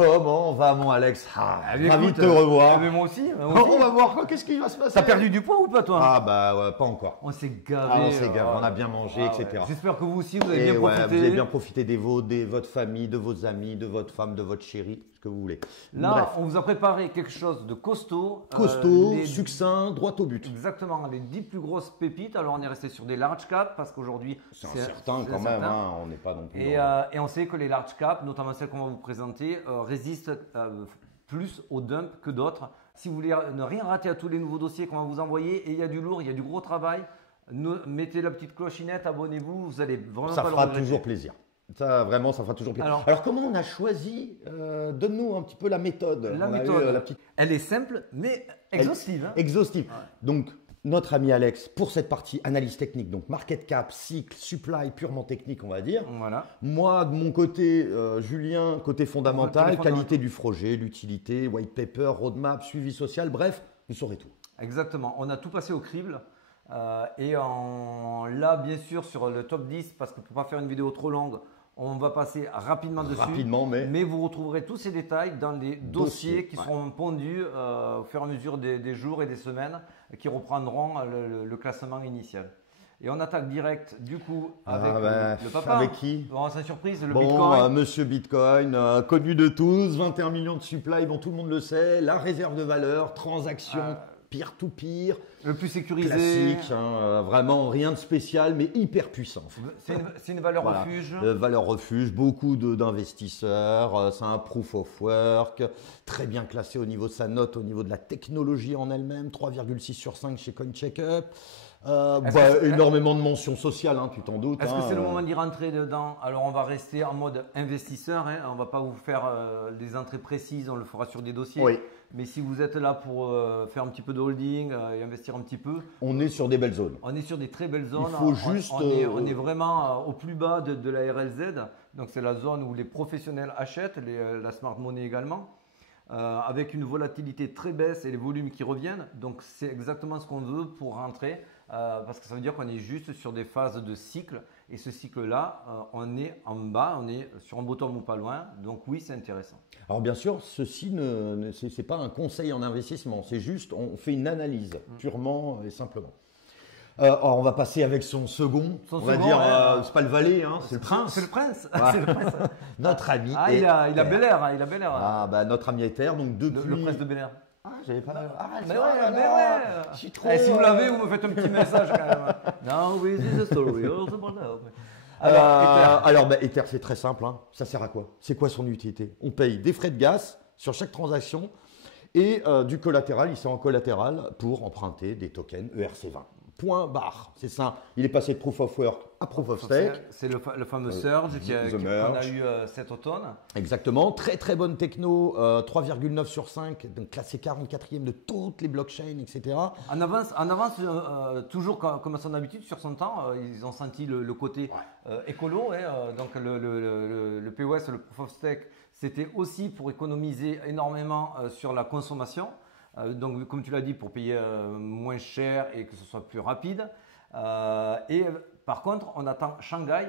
Comment va mon Alex? Eh bien, Ravi de écoute, te revoir. mais moi aussi. On va voir qu'est-ce qui va se passer. T'as perdu du poids ou pas, toi? Ah bah ouais, pas encore. On s'est gavé. Ah, on s'est gavé, on a bien mangé, ouais. etc. J'espère que vous aussi, vous avez Et bien ouais, profité. vous avez bien profité de votre famille, de vos amis, de votre femme, de votre chérie, ce que vous voulez. Là, Bref, on vous a préparé quelque chose de costaud. costaud, les- succinct, droit au but. Exactement, les 10 plus grosses pépites. Alors, on est resté sur des large caps parce qu'aujourd'hui, C'est incertain c'est quand même, incertain. hein, on n'est pas non plus. Et on sait que les large caps, notamment celles qu'on va vous présenter, résistent plus au dump que d'autres. Si vous voulez ne rien rater à tous les nouveaux dossiers qu'on va vous envoyer, et il y a du lourd, il y a du gros travail, mettez la petite clochinette, abonnez-vous, vous allez vraiment Ça pas le fera regretter. toujours plaisir. Ça, vraiment, ça fera toujours plaisir. Alors comment on a choisi donne-nous un petit peu la méthode. La On a eu, méthode, la petite... elle est simple, mais exhaustive. Hein. Exhaustive. Donc, notre ami Alex, pour cette partie analyse technique, donc market cap, cycle, supply, purement technique, on va dire. Voilà. Moi, de mon côté, Julien, côté fondamental, Côté qualité du projet, l'utilité, white paper, roadmap, suivi social, bref, vous saurez tout. Exactement. On a tout passé au crible. Là, bien sûr, sur le top 10, parce que pour ne pas faire une vidéo trop longue, on va passer rapidement dessus. Rapidement, mais vous retrouverez tous ces détails dans les dossiers qui seront pondus au fur et à mesure des jours et des semaines qui reprendront le classement initial. Et on attaque direct, du coup, avec le papa. Avec qui? Bon, sans surprise, le Bon, Bitcoin. Monsieur Bitcoin, connu de tous, 21 millions de supply, bon, tout le monde le sait, la réserve de valeur, transaction peer-to-peer. Le plus sécurisé. Classique, vraiment rien de spécial, mais hyper puissant. C'est une valeur Voilà. refuge. Valeur refuge, beaucoup d'investisseurs, c'est un proof of work, très bien classé au niveau de sa note, au niveau de la technologie en elle-même, 3,6 sur 5 chez CoinCheckup. Énormément de mentions sociales, hein, tu t'en doutes. Est-ce que c'est le moment d'y rentrer dedans? Alors on va rester en mode investisseur, hein. On va pas vous faire des entrées précises, on le fera sur des dossiers. Oui. Mais si vous êtes là pour faire un petit peu de holding et investir un petit peu, On est sur des belles zones. on est sur des très belles zones. Il faut juste, on est vraiment au plus bas de la RLZ. Donc c'est la zone où les professionnels achètent, la smart money également. Avec une volatilité très baisse et les volumes qui reviennent. Donc c'est exactement ce qu'on veut pour rentrer parce que ça veut dire qu'on est juste sur des phases de cycle et ce cycle-là, on est en bas, on est sur un bottom ou pas loin. Donc oui, c'est intéressant. Alors bien sûr, ceci c'est pas un conseil en investissement, c'est juste on fait une analyse purement et simplement. Alors on va passer avec son second, on va dire, c'est pas le valet, hein, c'est le prince. C'est le prince. Ouais. C'est le prince. Notre ami. Ah, il a Bel Air, hein, il a Bel Air. Ah bah notre ami Ether, donc depuis. Le prince de Bel Air. Ah j'avais pas. Ah Mais ouais. je suis trop. Et si vous l'avez, vous me faites un petit message quand même. Now this is a story of the love. Alors Ether c'est très simple, hein. Ça sert à quoi? C'est quoi son utilité? On paye des frais de gaz sur chaque transaction et du collatéral, il sert en collatéral pour emprunter des tokens ERC20. Point barre, c'est ça. Il est passé de proof of work à proof of stake. C'est le fameux Surge qu'on a eu cet automne. Exactement, très très bonne techno, 3,9 sur 5, donc classé 44e de toutes les blockchains, etc. En avance toujours comme à son habitude sur son temps, ils ont senti le côté écolo. Donc le POS, le Proof of Stake, c'était aussi pour économiser énormément sur la consommation. Donc comme tu l'as dit, pour payer moins cher et que ce soit plus rapide. Et par contre, on attend Shanghai.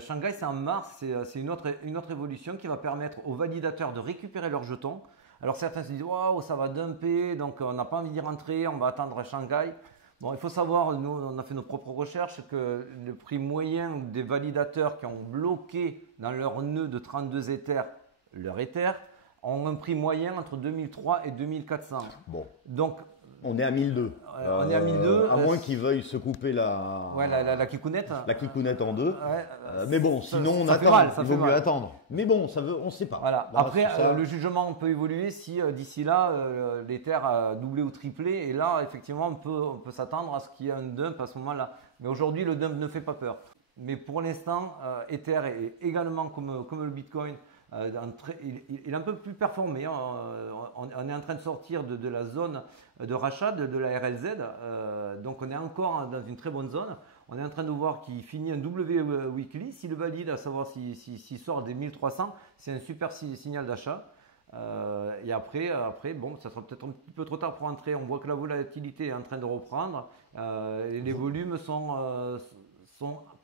Shanghai, c'est en mars, c'est une autre évolution qui va permettre aux validateurs de récupérer leurs jetons. Alors certains se disent waouh, ça va dumper, donc on n'a pas envie d'y rentrer, on va attendre Shanghai. Bon, il faut savoir, nous on a fait nos propres recherches, que le prix moyen des validateurs qui ont bloqué dans leur nœud de 32 Ethers leur Ether ont un prix moyen entre 2003 et 2400. Bon. Donc, on est à 1002. On est à 1002. À moins qu'ils veuillent se couper la kikounette. La kikounette en deux. Mais bon, sinon on ça attend. mal, il vaut mieux attendre. Mais bon, on ne sait pas. Voilà. Après, le jugement peut évoluer si d'ici là, l'Ether a doublé ou triplé. Et là, effectivement, on peut s'attendre à ce qu'il y ait un dump à ce moment-là. Mais aujourd'hui, le dump ne fait pas peur. Mais pour l'instant, Ether est également comme le Bitcoin. Il est un peu plus performé. Hein. On est en train de sortir de la zone de rachat de la RLZ. Donc on est encore dans une très bonne zone. On est en train de voir qu'il finit un W weekly. S'il le valide, à savoir s'il sort des 1300, c'est un super signal d'achat. Et après, bon, ça sera peut-être un petit peu trop tard pour entrer. On voit que la volatilité est en train de reprendre. Et les volumes sont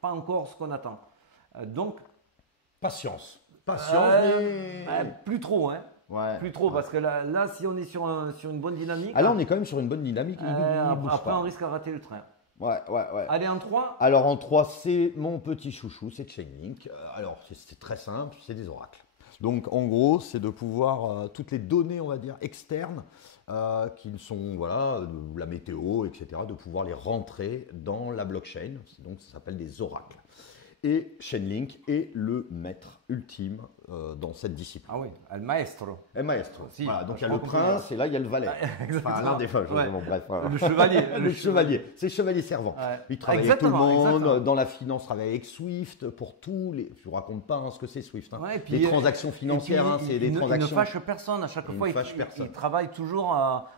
pas encore ce qu'on attend. Donc, Patience. Patience, mais... Plus trop, hein. Ouais. Plus trop, parce que là si on est sur une bonne dynamique. Ah là, on est quand même sur une bonne dynamique. Après, on risque de rater le train. Ouais. Allez, en 3. Alors en 3, c'est mon petit chouchou, c'est Chainlink. Alors c'est très simple, c'est des oracles. Donc en gros, c'est de pouvoir toutes les données, on va dire, externes, qui sont voilà, de la météo, etc., de pouvoir les rentrer dans la blockchain. Donc ça s'appelle des oracles. Et Chainlink est le maître ultime dans cette discipline. Ah oui, el maestro. El maestro. Si, Voilà, donc il y a le prince et là il y a le valet. Enfin, l'un des fois, bon, bref. Voilà. Le chevalier. Le chevalier, c'est le chevalier servant. Ouais. Il travaille avec tout le monde, dans la finance, il travaille avec Swift pour tous les. Je ne vous raconte pas ce que c'est Swift. Hein. Ouais, puis, les transactions financières, c'est des transactions. Il ne fâche personne à chaque fois. Il travaille toujours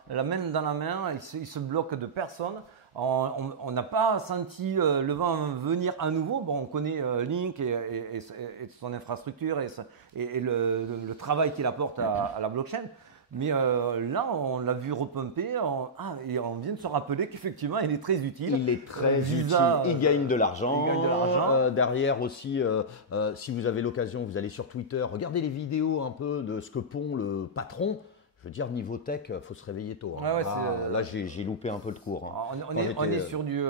la main dans la main, il se bloque de personne. On n'a pas senti le vent venir à nouveau. Bon, on connaît Link et son infrastructure et le travail qu'il apporte à la blockchain. Mais là, on l'a vu repumper et on vient de se rappeler qu'effectivement, il est très utile. Il est très utile. Il gagne de l'argent. Derrière aussi, si vous avez l'occasion, vous allez sur Twitter, regardez les vidéos un peu de ce que pond le patron. Je veux dire, niveau tech, il faut se réveiller tôt. Hein. Là, j'ai loupé un peu le cours. Hein. On est sur du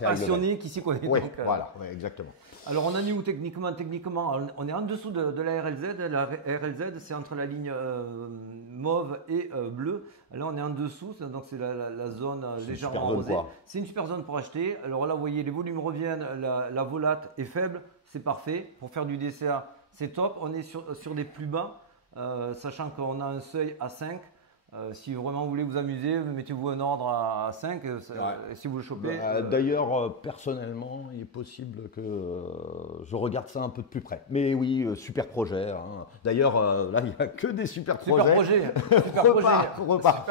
passionné qui s'y connaît. Oui, voilà, exactement. Alors, on a mis où techniquement? On est en dessous de la RLZ. La RLZ, c'est entre la ligne mauve et bleue. Là, on est en dessous, donc c'est la zone légèrement arrosée. C'est une super zone pour acheter. Alors là, vous voyez, les volumes reviennent, la volate est faible, c'est parfait. Pour faire du DCA, c'est top. On est sur des plus bas. Sachant qu'on a un seuil à 5, si vraiment vous voulez vous amuser, mettez-vous un ordre à 5, si vous le chopez. D'ailleurs, personnellement, il est possible que je regarde ça un peu de plus près. Mais oui, super projet. Hein. D'ailleurs, là, il n'y a que des super projets. Super projet.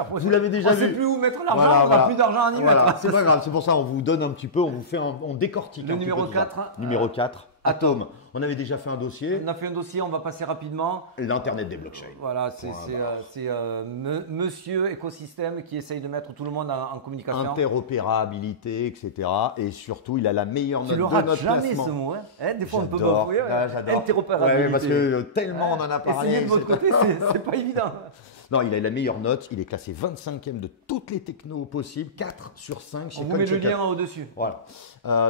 Vous l'avez déjà vu. On ne sait plus où mettre l'argent, on n'a plus d'argent à y mettre. C'est pas grave, c'est pour ça on vous donne un petit peu, on décortique. Le numéro 4. Numéro 4. Atom. On avait déjà fait un dossier. On a fait un dossier, on va passer rapidement. L'Internet des blockchains. Voilà, c'est monsieur écosystème qui essaye de mettre tout le monde en communication. Interopérabilité, etc. Et surtout, il a la meilleure note de notre classement. Tu l'auras jamais ce mot. Hein, des fois, on peut bafouer. J'adore. Interopérabilité. Parce que tellement on en a parlé. Essayez de votre côté, c'est pas évident. Non, il a la meilleure note. Il est classé 25e de toutes les technos possibles. 4 sur 5 chez On vous met le lien au-dessus. Voilà.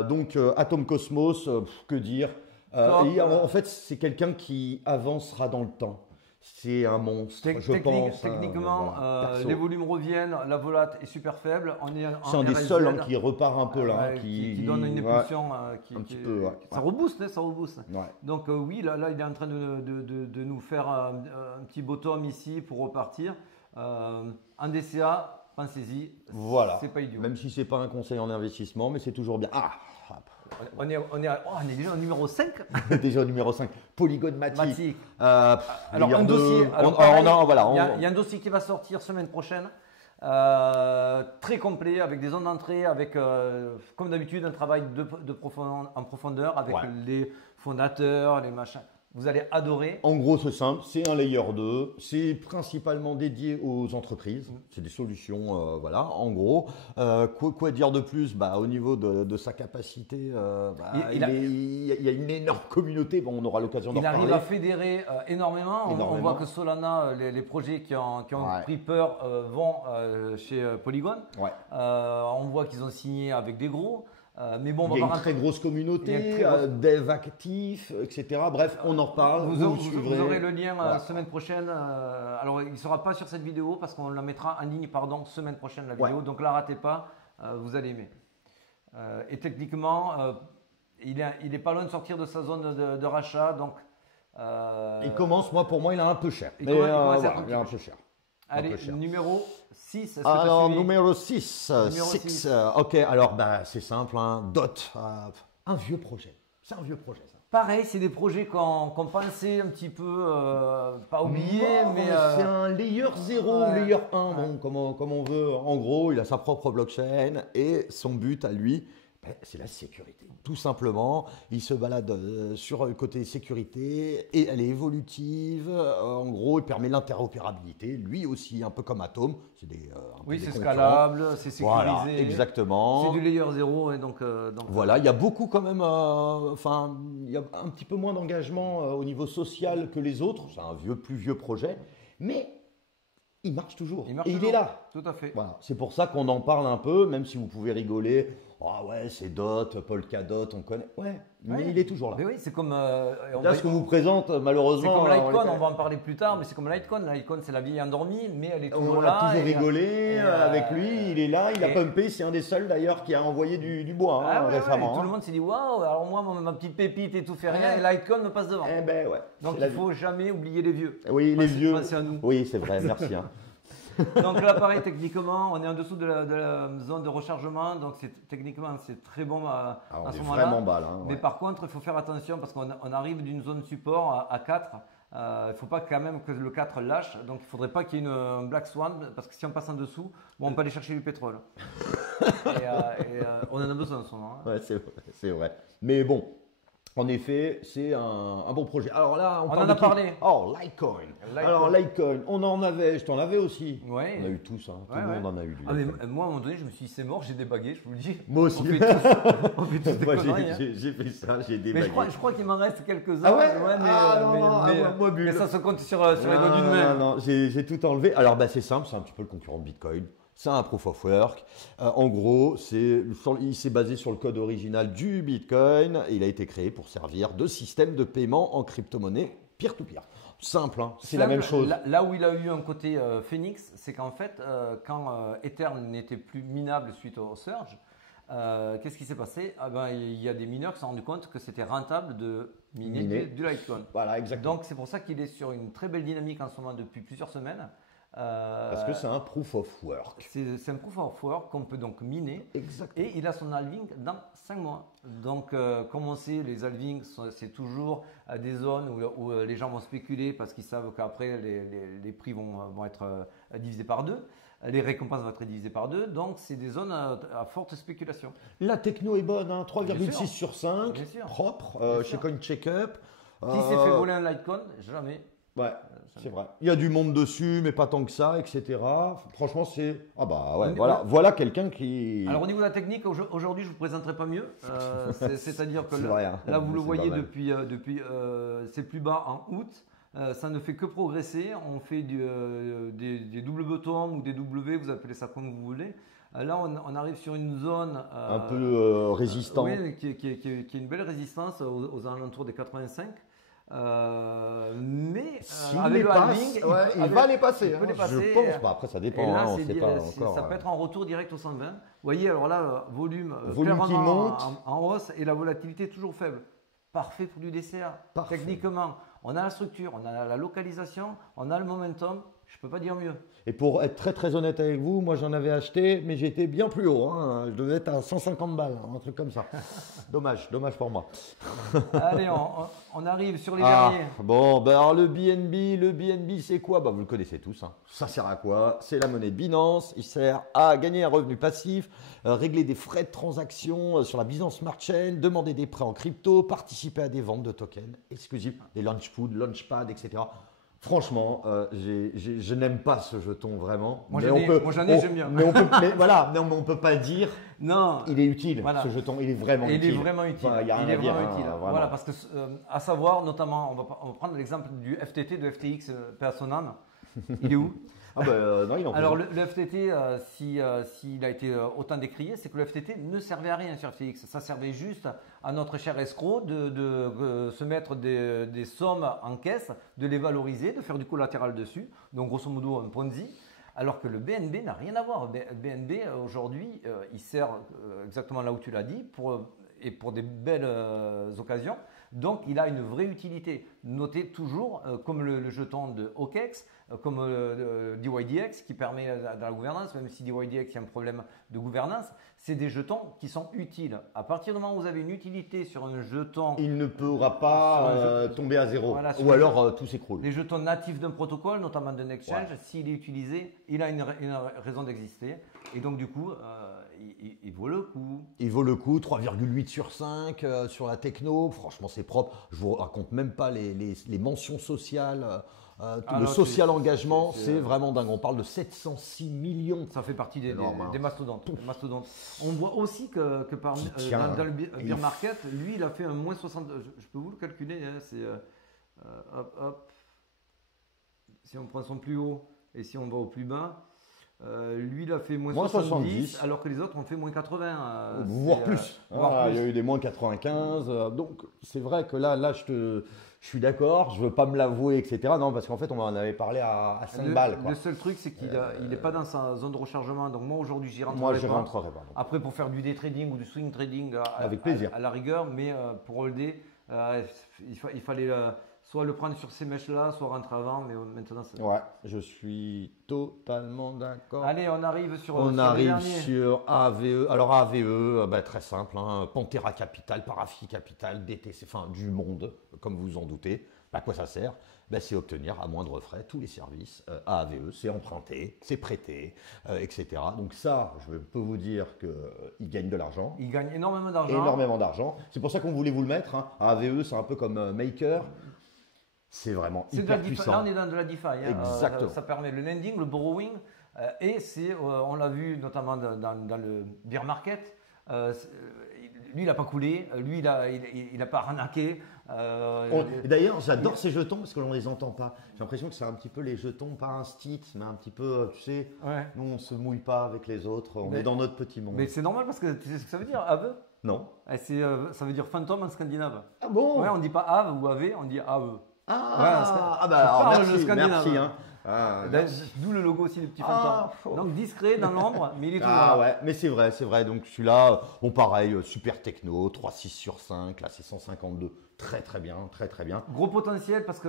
Donc, Atom Cosmos, que dire en fait, c'est quelqu'un qui avancera dans le temps. C'est un monstre, je pense. Techniquement, les volumes reviennent, la volate est super faible. C'est un des seuls qui repart un peu là. Qui donne une impulsion. Ça rebooste. Ouais. Donc oui, là, il est en train de nous faire un petit bottom ici pour repartir. En DCA, pensez-y, c'est pas idiot. Même si ce n'est pas un conseil en investissement, mais c'est toujours bien. On est déjà au numéro 5. Déjà au numéro 5. Polygon Matic. Alors, un dossier. Il y a un dossier qui va sortir semaine prochaine. Très complet, avec des zones d'entrée, avec, comme d'habitude, un travail en profondeur avec les fondateurs, les machins. Vous allez adorer. En gros, c'est simple, c'est un layer 2, c'est principalement dédié aux entreprises, c'est des solutions, voilà, en gros. Quoi dire de plus? Au niveau de sa capacité, il y a une énorme communauté, on aura l'occasion d'en parler. Il arrive à fédérer énormément. On voit que Solana, les projets qui ont pris peur vont chez Polygon. On voit qu'ils ont signé avec des gros. Mais bon, il y a une très grosse communauté, dev actifs, etc. Bref, on en reparle. Vous aurez le lien semaine prochaine. Alors, il ne sera pas sur cette vidéo parce qu'on la mettra en ligne, semaine prochaine la vidéo. Donc, la ratez pas, vous allez aimer. Et techniquement, il est pas loin de sortir de sa zone de rachat. Donc, il commence, pour moi, il est un peu cher. Il est un peu cher. Allez, numéro 6. Alors, numéro 6. Ok, alors c'est simple. Dot. Un vieux projet. C'est un vieux projet, ça. Pareil, c'est des projets qu'on pensait un petit peu, pas oubliés, mais… C'est un layer 0, layer 1, comme on veut. En gros, il a sa propre blockchain et son but à lui, C'est la sécurité. Tout simplement, il se balade sur le côté sécurité et elle est évolutive. En gros, il permet l'interopérabilité. Lui aussi, un peu comme Atom. C'est oui, c'est scalable, c'est sécurisé. Voilà, exactement. C'est du layer 0. Et donc, voilà, il y a beaucoup quand même, il y a un petit peu moins d'engagement au niveau social que les autres. C'est un plus vieux projet, mais il marche toujours. Il est là. Tout à fait. Voilà. C'est pour ça qu'on en parle un peu, même si vous pouvez rigoler. Ah ouais, c'est Dot, Polkadot, on connaît. Ouais, mais il est toujours là. Mais oui, c'est comme. Là, ce qu'on vous présente, malheureusement. C'est comme Litecoin, on va en parler plus tard, mais c'est comme Litecoin. Litecoin, c'est la vieille endormie, mais elle est toujours là. On a toujours rigolé avec lui, il est là, il a pumpé. C'est un des seuls d'ailleurs qui a envoyé du bois récemment. Tout le monde s'est dit waouh, alors moi, ma petite pépite et tout fait rien, et Litecoin me passe devant. Eh ben ouais. Donc il ne faut jamais oublier les vieux. Oui, les vieux. Pensez à nous. Oui, c'est vrai, merci. Donc là, pareil, techniquement, on est en dessous de la zone de rechargement, donc techniquement, c'est très bon à ce moment-là. Vraiment bas là. Mais par contre, il faut faire attention parce qu'on arrive d'une zone support à 4. Il ne faut pas quand même que le 4 lâche, donc il ne faudrait pas qu'il y ait une Black Swan, parce que si on passe en dessous, on peut aller chercher du pétrole. On en a besoin en ce moment. Ouais, c'est vrai. Mais bon. En effet, c'est un bon projet. Alors là, on en a parlé. Oh, Litecoin. Alors Litecoin, on en avait, je t'en avais aussi. Ouais. On a eu tous, hein. Tout le monde en a eu. Mais moi, à un moment donné, je me suis dit, c'est mort, j'ai débagué, je vous le dis. Moi aussi. On fait tous des conneries. J'ai fait ça, j'ai débagué. Mais je crois qu'il m'en reste quelques-uns. Ah ouais, mais ça se compte sur les doigts d'une main. Non, j'ai tout enlevé. Alors c'est simple, c'est un petit peu le concurrent de Bitcoin. C'est un proof of work. En gros, il s'est basé sur le code original du Bitcoin. Il a été créé pour servir de système de paiement en crypto-monnaie peer-to-peer. Simple, hein, c'est la même chose. Là où il a eu un côté Phoenix, c'est qu'en fait, quand Ether n'était plus minable suite au surge, qu'est-ce qui s'est passé? Il y a des mineurs qui se sont rendus compte que c'était rentable de miner du Litecoin. Voilà, exactement. Donc c'est pour ça qu'il est sur une très belle dynamique en ce moment depuis plusieurs semaines. Parce que c'est un proof of work. C'est un proof of work qu'on peut donc miner. Exactement. Et il a son halving dans 5 mois. Donc, comme on sait, les halvings, c'est toujours des zones où les gens vont spéculer parce qu'ils savent qu'après, les prix vont être divisés par 2. Les récompenses vont être divisées par 2. Donc, c'est des zones à forte spéculation. La techno est bonne, hein, 3,6 sur 5. Propre, chez CoinCheckup. Qui s'est fait voler un Litecoin? Jamais. Ouais, c'est vrai. Il y a du monde dessus, mais pas tant que ça, etc. Franchement, c'est... Ah bah ouais, voilà quelqu'un qui... Alors au niveau de la technique, aujourd'hui, je ne vous présenterai pas mieux. C'est-à-dire que là, vous le voyez depuis c'est plus bas en août. Ça ne fait que progresser. On fait des double bottom ou des W, vous appelez ça comme vous voulez. Là, on arrive sur une zone... un peu résistante. Oui, qui est une belle résistance aux alentours des 85. Mais avec le halving, il va les passer. Il peut les passer. Je pense pas. Après, ça dépend. Là, on sait pas encore. Ça peut être en retour direct au 120. Vous voyez, alors là, volume qui monte en hausse et la volatilité toujours faible. Parfait pour du dessert. Parfait. Techniquement, on a la structure, on a la localisation, on a le momentum. Je peux pas dire mieux. Et pour être très très honnête avec vous, moi j'en avais acheté, mais j'étais bien plus haut. Hein. Je devais être à 150 balles, un truc comme ça. dommage pour moi. Allez, on arrive sur les derniers. Bon, alors le BNB c'est quoi? Vous le connaissez tous. Hein. Ça sert à quoi? C'est la monnaie de Binance. Il sert à gagner un revenu passif, régler des frais de transaction sur la Binance Smart Chain, demander des prêts en crypto, participer à des ventes de tokens exclusifs, des launchpad, etc. Franchement, je n'aime pas ce jeton vraiment. Moi j'en ai, j'aime bien. Mais on peut pas dire. Non. Il est utile. Ce jeton, il est vraiment utile. Il est vraiment utile. Enfin, il est vraiment utile. Voilà, parce que à savoir, notamment, on va prendre l'exemple du FTT, de FTX Personnel. Il est où? Non, il en Alors le FTT, s'il a été autant décrié, c'est que le FTT ne servait à rien sur FTX. Ça servait juste à notre cher escroc de se mettre des sommes en caisse, de les valoriser, de faire du collatéral dessus. Donc grosso modo un Ponzi. Alors que le BNB n'a rien à voir. Le BNB aujourd'hui, il sert exactement là où tu l'as dit pour des belles occasions. Donc il a une vraie utilité. Notez toujours comme le jeton de OKEx, comme DYDX qui permet dans la gouvernance, même si DYDX il y a un problème de gouvernance, c'est des jetons qui sont utiles. À partir du moment où vous avez une utilité sur un jeton, il ne pourra pas tomber à zéro. Voilà, ou alors tout s'écroule. Les jetons natifs d'un protocole, notamment d'un exchange, s'il est utilisé, il a une raison d'exister. Et donc du coup, il vaut le coup. Il vaut le coup, 3,8 sur 5 sur la techno. Franchement, c'est propre. Je vous raconte même pas les mentions sociales. Le social engagement, c'est vraiment dingue. On parle de 706 millions. Ça fait partie des mastodontes. On voit aussi que dans le beer market, lui, il a fait un moins 60. Je peux vous le calculer. Hein, c'est hop. Si on prend son plus haut et si on va au plus bas, lui, il a fait moins 70, alors que les autres ont fait moins 80. Voire plus. Il y a eu des moins 95. Donc, c'est vrai que là, je suis d'accord, je veux pas me l'avouer, etc. Non, parce qu'en fait, on en avait parlé à 5 balles. Quoi. Le seul truc, c'est qu'il n'est pas dans sa zone de rechargement. Donc, moi, aujourd'hui, j'y rentrerai pas. Rentrerai pas. Après, pour faire du day trading ou du swing trading, avec plaisir. À la rigueur, mais pour holder, il fallait soit le prendre sur ces mèches-là, soit rentrer avant, mais maintenant c'est... Ouais, je suis totalement d'accord. Allez, on arrive sur AVE. Alors AVE, très simple, hein, Pantera Capital, Parafi Capital, DTC, enfin du monde, comme vous en doutez. À quoi ça sert? C'est obtenir à moindre frais tous les services AVE, c'est emprunter, c'est prêter, etc. Donc ça, je peux vous dire qu'ils gagnent de l'argent. Ils gagnent énormément d'argent. C'est pour ça qu'on voulait vous le mettre. Hein. AVE, c'est un peu comme Maker. C'est vraiment hyper puissant. Là, on est dans de la DeFi. Exactement. Ça permet le lending, le borrowing. Et on l'a vu notamment dans le bear market. Lui, il n'a pas coulé. Lui, il n'a pas arnaqué. D'ailleurs, j'adore ces jetons parce que l'on ne les entend pas. J'ai l'impression que c'est un petit peu les jetons, pas un stit, mais un petit peu, tu sais, nous, on ne se mouille pas avec les autres. On est dans notre petit monde. Mais c'est normal parce que tu sais ce que ça veut dire, AVE? Non. Ça veut dire fantôme en scandinave. Ah bon? Ouais, on ne dit pas AVE ou AV, on dit AE. Merci. Hein. D'où le logo aussi des petits fantômes. Donc discret dans l'ombre, mais il est toujours là. Ouais, mais c'est vrai. Donc celui-là, pareil, super techno, 3,6 sur 5, là c'est 152. Très bien. Gros potentiel parce que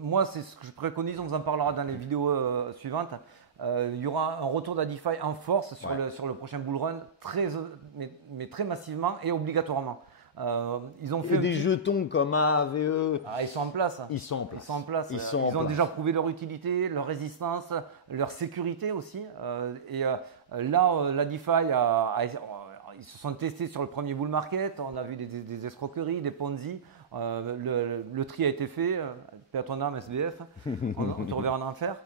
moi c'est ce que je préconise, on vous en parlera dans les vidéos suivantes. Il y aura un retour de la DeFi en force sur le prochain bull run, mais très massivement et obligatoirement. Ils ont fait des jetons comme AVE. Ils sont en place. Ils sont en place. Ils ont déjà prouvé leur utilité, leur résistance, leur sécurité aussi. Là, la DeFi, ils se sont testés sur le premier bull market. On a vu des escroqueries, des Ponzi. Le tri a été fait. Paix à ton âme, SBF. On te reverra en enfer.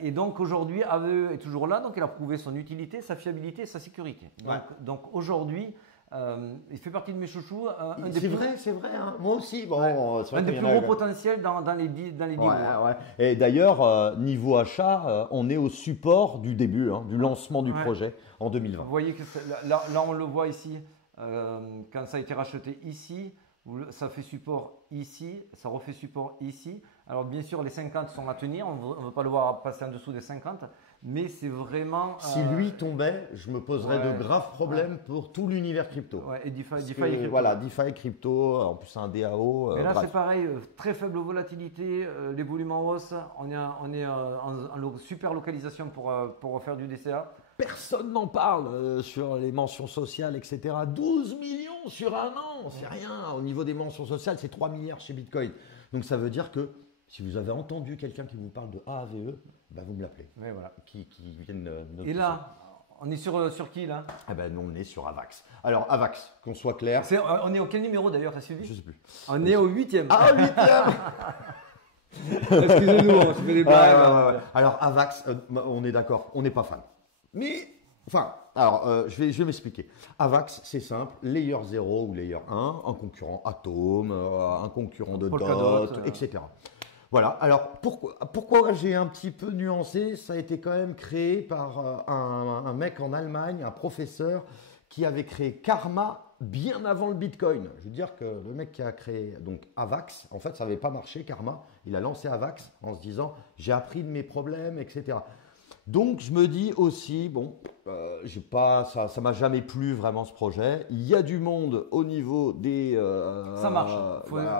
Et donc aujourd'hui, AVE est toujours là. Donc il a prouvé son utilité, sa fiabilité, sa sécurité. Donc aujourd'hui, il fait partie de mes chouchous. C'est vrai. Hein. Moi aussi. Un des plus gros potentiels dans les 10 mois. Et d'ailleurs, niveau achat, on est au support du début, du lancement du projet en 2020. Vous voyez que là, on le voit ici, quand ça a été racheté ici, ça fait support ici, ça refait support ici. Alors bien sûr, les 50 sont à tenir, on ne veut pas le voir passer en dessous des 50. Mais c'est vraiment... Si lui tombait, je me poserais de graves problèmes pour tout l'univers crypto. Et DeFi et crypto. Voilà, DeFi, crypto, en plus un DAO. Mais là, c'est pareil, très faible volatilité, les volumes en hausse. On est en super localisation pour faire du DCA. Personne n'en parle sur les mentions sociales, etc. 12 millions sur un an, c'est rien. Au niveau des mentions sociales, c'est 3 milliards chez Bitcoin. Donc ça veut dire que si vous avez entendu quelqu'un qui vous parle de AAVE, vous me l'appelez. Oui, voilà. Qui viennent et là, on est sur qui là? Nous, on est sur Avax. Alors, Avax, qu'on soit clair. On est au quel numéro d'ailleurs, t'as suivi? Je sais plus. On est au 8e. Ah, au 8e. Excusez-nous, on se fait des blagues. Alors, Avax, on est d'accord, on n'est pas fan. Mais, je vais m'expliquer. Avax, c'est simple, Layer 0 ou Layer 1, un concurrent Atom, un concurrent de DOT, etc. Voilà, alors pourquoi j'ai un petit peu nuancé? Ça a été quand même créé par un mec en Allemagne, un professeur qui avait créé Karma bien avant le Bitcoin. Je veux dire que le mec qui a créé donc Avax, en fait ça n'avait pas marché Karma, il a lancé Avax en se disant j'ai appris de mes problèmes, etc. Donc je me dis aussi, ça m'a jamais plu vraiment ce projet. Il y a du monde au niveau des, ça marche.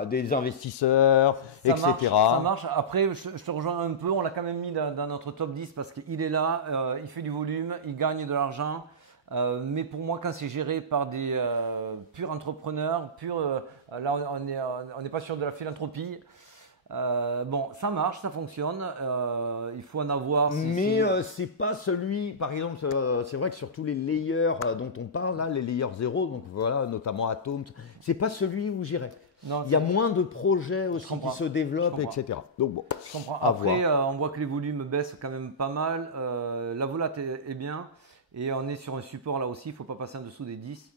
Des investisseurs, etc. Ça marche. Après, je te rejoins un peu. On l'a quand même mis dans notre top 10 parce qu'il est là, il fait du volume, il gagne de l'argent. Mais pour moi, quand c'est géré par des purs entrepreneurs, là on n'est pas sur de la philanthropie. Bon, ça marche, ça fonctionne. Il faut en avoir. Mais c'est pas celui, par exemple, c'est vrai que sur tous les layers dont on parle là, les layers 0, donc voilà, notamment Atom, c'est pas celui où j'irais. Non, il y a moins de projets aussi qui se développent, etc. Donc bon. Je comprends. Après, on voit que les volumes baissent quand même pas mal. La volate est bien et on est sur un support là aussi. Il ne faut pas passer en dessous des 10.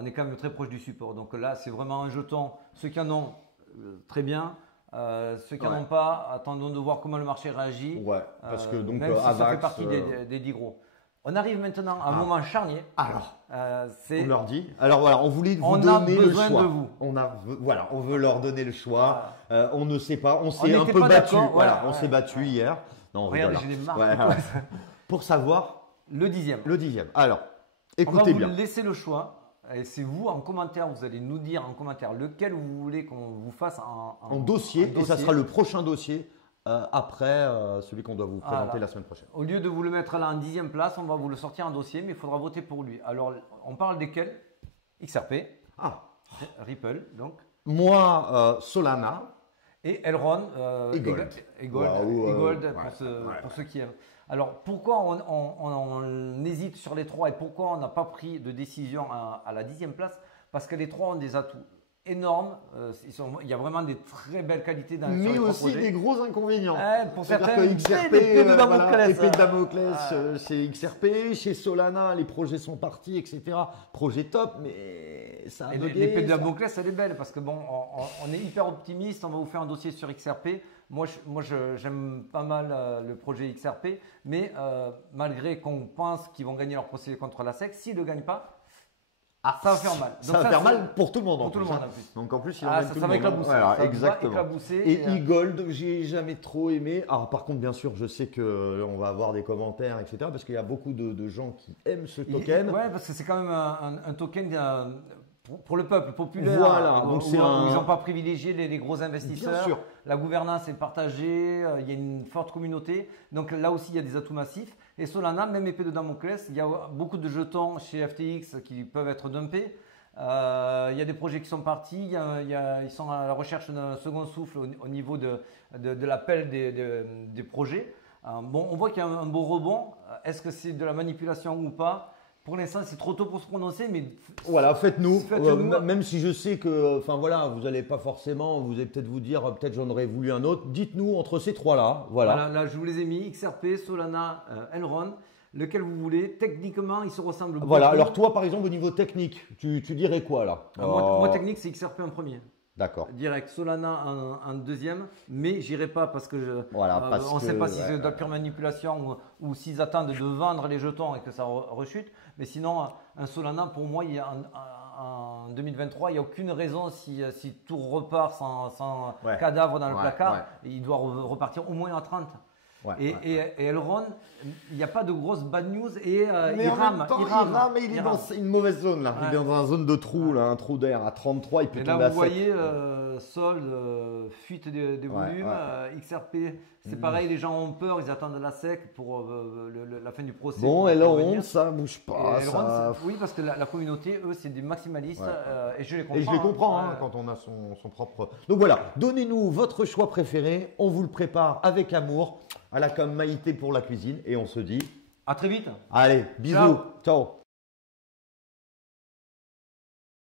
On est quand même très proche du support. Donc là, c'est vraiment un jeton. Ceux qui en ont, très bien. Ceux qui n'en ont pas, attendons de voir comment le marché réagit. Ouais, parce que donc même si Avax, ça fait partie des 10 gros. On arrive maintenant à un moment charnier. Alors, on leur dit. Alors voilà, on voulait vous donner le choix. De vous. On veut leur donner le choix. On ne sait pas, on s'est un peu battu. Voilà, on s'est battu hier. Non, regarde, j'ai des marques. Pour savoir le 10e. Le 10e. Alors, écoutez bien. On va vous laisser le choix. Et c'est vous en commentaire, vous allez nous dire en commentaire lequel vous voulez qu'on vous fasse en dossier. Et ça sera le prochain dossier après celui qu'on doit vous présenter la semaine prochaine. Au lieu de vous le mettre là en 10e place, on va vous le sortir en dossier, mais il faudra voter pour lui. Alors, on parle desquels? XRP, Ripple, donc. Moi, Solana. Et Elrond, et Gold. Et Gold pour ceux qui aiment. Alors, pourquoi on hésite sur les trois et pourquoi on n'a pas pris de décision à la 10e place? Parce que les trois ont des atouts énormes. Il y a vraiment des très belles qualités dans mais sur les aussi projets. Des gros inconvénients. Pour certains, XRP, épée de Damoclès. Épée de Damoclès chez XRP, chez Solana, les projets sont partis, etc. Projet top, mais ça a bugué. L'épée de Damoclès, elle est belle parce que bon, on est hyper optimiste. On va vous faire un dossier sur XRP. Moi, j'aime pas mal le projet XRP, mais malgré qu'on pense qu'ils vont gagner leur procès contre la SEC, s'ils ne le gagnent pas, ça va faire mal. Donc ça va faire mal pour tout le monde. Pour tout le monde en plus. Donc en plus, ça va éclabousser. Voilà, exactement. Et e Gold, j'ai jamais trop aimé. Alors par contre, bien sûr, je sais que on va avoir des commentaires, etc. Parce qu'il y a beaucoup de gens qui aiment ce token. Ouais, parce que c'est quand même un token pour le peuple populaire. Voilà. Donc ils n'ont pas privilégié les gros investisseurs. Bien sûr. La gouvernance est partagée. Il y a une forte communauté. Donc là aussi, il y a des atouts massifs. Et Solana, même épée de Damoclès, il y a beaucoup de jetons chez FTX qui peuvent être dumpés. Il y a des projets qui sont partis. Ils sont à la recherche d'un second souffle au niveau de l'appel des projets. On voit qu'il y a un beau rebond. Est-ce que c'est de la manipulation ou pas? Pour l'instant, c'est trop tôt pour se prononcer, mais voilà, faites-nous. Même si je sais que, enfin voilà, vous n'allez pas forcément, vous allez peut-être vous dire, peut-être j'en aurais voulu un autre. Dites-nous entre ces trois-là. Voilà. Là, je vous les ai mis XRP, Solana, Elrond, lequel vous voulez. Techniquement, ils se ressemblent beaucoup. Voilà. Alors toi, par exemple, au niveau technique, tu dirais quoi là? Moi, technique, c'est XRP en premier. D'accord. Direct, Solana en deuxième, mais j'irai pas parce que on ne sait pas si c'est de la pure manipulation ou s'ils attendent de vendre les jetons et que ça rechute. Mais sinon, un Solana, pour moi, en 2023, il n'y a aucune raison si tout repart sans cadavre dans le placard, il doit repartir au moins à 30. Et Elrond, il n'y a pas de grosses bad news et il rame. Mais il est dans une mauvaise zone là. Il est dans une zone de trou, là, un trou d'air à 33. Il peut tomber à 7. Là, vous voyez, solde, fuite des volumes. XRP, c'est pareil, les gens ont peur, ils attendent la SEC pour la fin du procès. Bon, Elrond, ça bouge pas. Oui, parce que la communauté, eux, c'est des maximalistes et je les comprends. Et je les comprends quand on a son propre. Donc voilà, donnez-nous votre choix préféré. On vous le prépare avec amour. À la com Maïté pour la cuisine et on se dit à très vite. Allez, bisous. Ciao.